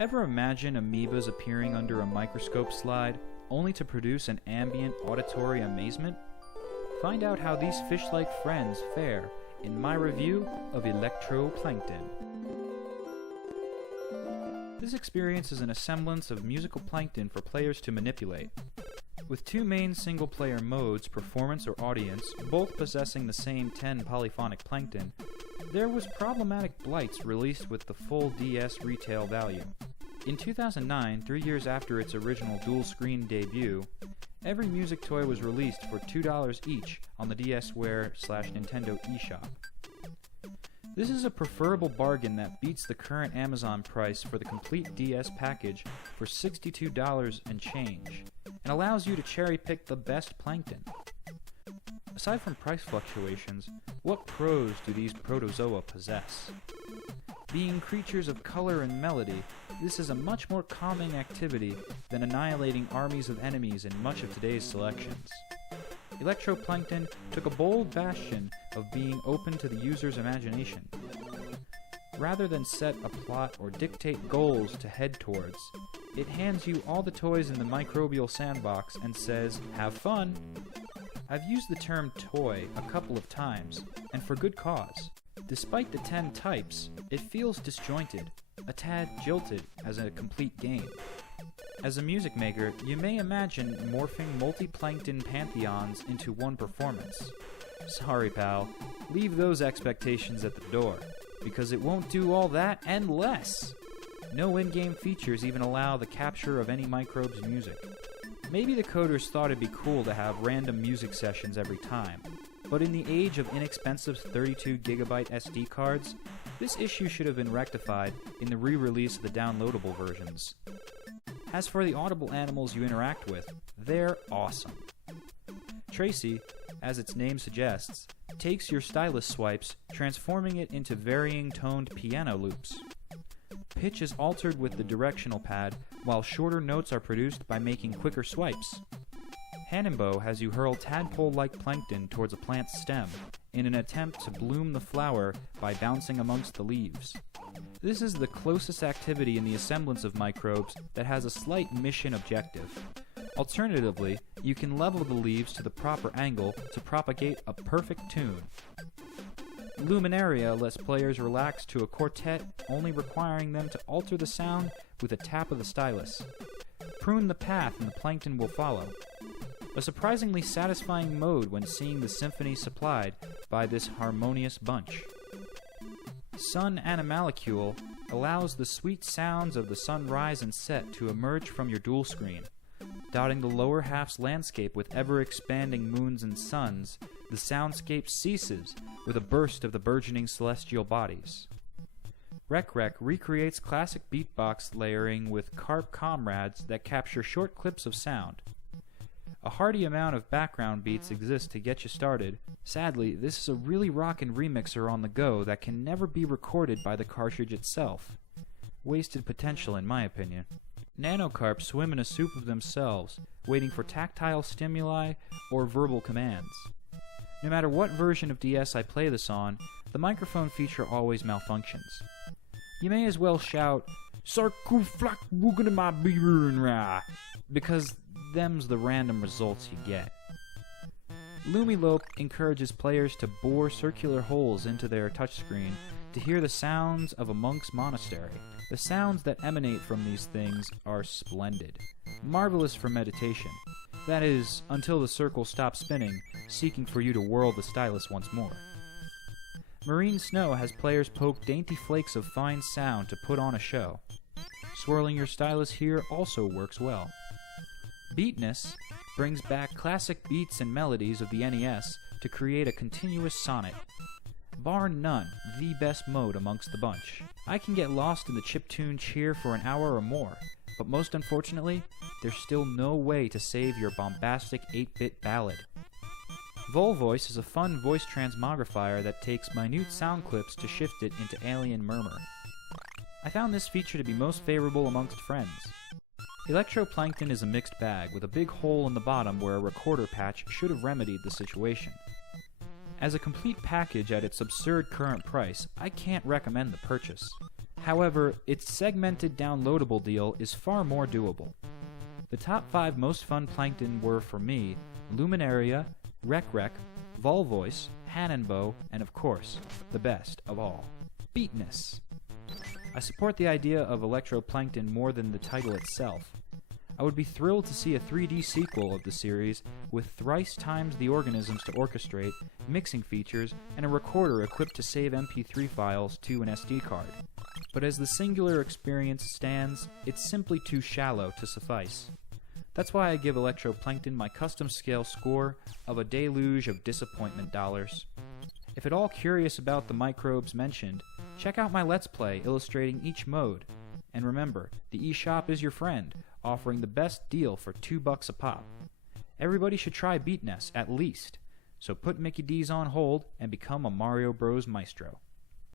Ever imagine amoebas appearing under a microscope slide, only to produce an ambient auditory amazement? Find out how these fish-like friends fare in my review of Electroplankton. This experience is an semblance of musical plankton for players to manipulate. With two main single-player modes, performance or audience, both possessing the same 10 polyphonic plankton, there was problematic blights released with the full DS retail value. In 2009, 3 years after its original dual-screen debut, every music toy was released for $2 each on the DSware/Nintendo eShop. This is a preferable bargain that beats the current Amazon price for the complete DS package for $62 and change, and allows you to cherry-pick the best plankton. Aside from price fluctuations, what pros do these protozoa possess? Being creatures of color and melody, this is a much more calming activity than annihilating armies of enemies in much of today's selections. Electroplankton took a bold bastion of being open to the user's imagination. Rather than set a plot or dictate goals to head towards, it hands you all the toys in the microbial sandbox and says, "Have fun!" I've used the term toy a couple of times, and for good cause. Despite the 10 types, it feels disjointed, a tad jilted as a complete game. As a music maker, you may imagine morphing multi-plankton pantheons into one performance. Sorry, pal, leave those expectations at the door, because it won't do all that and less. No in-game features even allow the capture of any microbe's music. Maybe the coders thought it'd be cool to have random music sessions every time, but in the age of inexpensive 32GB SD cards, this issue should have been rectified in the re-release of the downloadable versions. As for the audible animals you interact with, they're awesome. Tracy, as its name suggests, takes your stylus swipes, transforming it into varying toned piano loops. Pitch is altered with the directional pad, while shorter notes are produced by making quicker swipes. Hannonbow has you hurl tadpole-like plankton towards a plant's stem, in an attempt to bloom the flower by bouncing amongst the leaves. This is the closest activity in the assemblance of microbes that has a slight mission objective. Alternatively, you can level the leaves to the proper angle to propagate a perfect tune. Luminaria lets players relax to a quartet, only requiring them to alter the sound with a tap of the stylus. Prune the path and the plankton will follow. A surprisingly satisfying mode when seeing the symphony supplied by this harmonious bunch. Sun Animalcule allows the sweet sounds of the sunrise and set to emerge from your dual screen. Dotting the lower half's landscape with ever-expanding moons and suns, the soundscape ceases with a burst of the burgeoning celestial bodies. Rec recreates classic beatbox layering with carp comrades that capture short clips of sound. A hearty amount of background beats exist to get you started. Sadly, this is a really rockin' remixer on the go that can never be recorded by the cartridge itself. Wasted potential in my opinion. Nanocarps swim in a soup of themselves, waiting for tactile stimuli or verbal commands. No matter what version of DS I play this on, the microphone feature always malfunctions. You may as well shout, "Sarcoflak Buganamabirnra," because them's the random results you get. Lumilope encourages players to bore circular holes into their touchscreen to hear the sounds of a monk's monastery. The sounds that emanate from these things are splendid, marvelous for meditation. That is, until the circle stops spinning, seeking for you to whirl the stylus once more. Marine Snow has players poke dainty flakes of fine sound to put on a show. Swirling your stylus here also works well. Beatness brings back classic beats and melodies of the NES to create a continuous sonnet. Bar none, the best mode amongst the bunch. I can get lost in the chiptune cheer for an hour or more, but most unfortunately, there's still no way to save your bombastic 8-bit ballad. Volvoice is a fun voice transmogrifier that takes minute sound clips to shift it into alien murmur. I found this feature to be most favorable amongst friends. Electroplankton is a mixed bag, with a big hole in the bottom where a recorder patch should have remedied the situation. As a complete package at its absurd current price, I can't recommend the purchase. However, its segmented downloadable deal is far more doable. The top 5 most fun Plankton were, for me, Luminaria, Rec, Volvoice, Hannonbow, and of course, the best of all, Beatness. I support the idea of Electroplankton more than the title itself. I would be thrilled to see a 3D sequel of the series with thrice times the organisms to orchestrate, mixing features, and a recorder equipped to save MP3 files to an SD card. But as the singular experience stands, it's simply too shallow to suffice. That's why I give Electroplankton my custom scale score of a deluge of disappointment dollars. If at all curious about the microbes mentioned, check out my Let's Play illustrating each mode. And remember, the eShop is your friend, offering the best deal for $2 a pop. Everybody should try Beatness at least, so put Mickey D's on hold and become a Mario Bros. Maestro.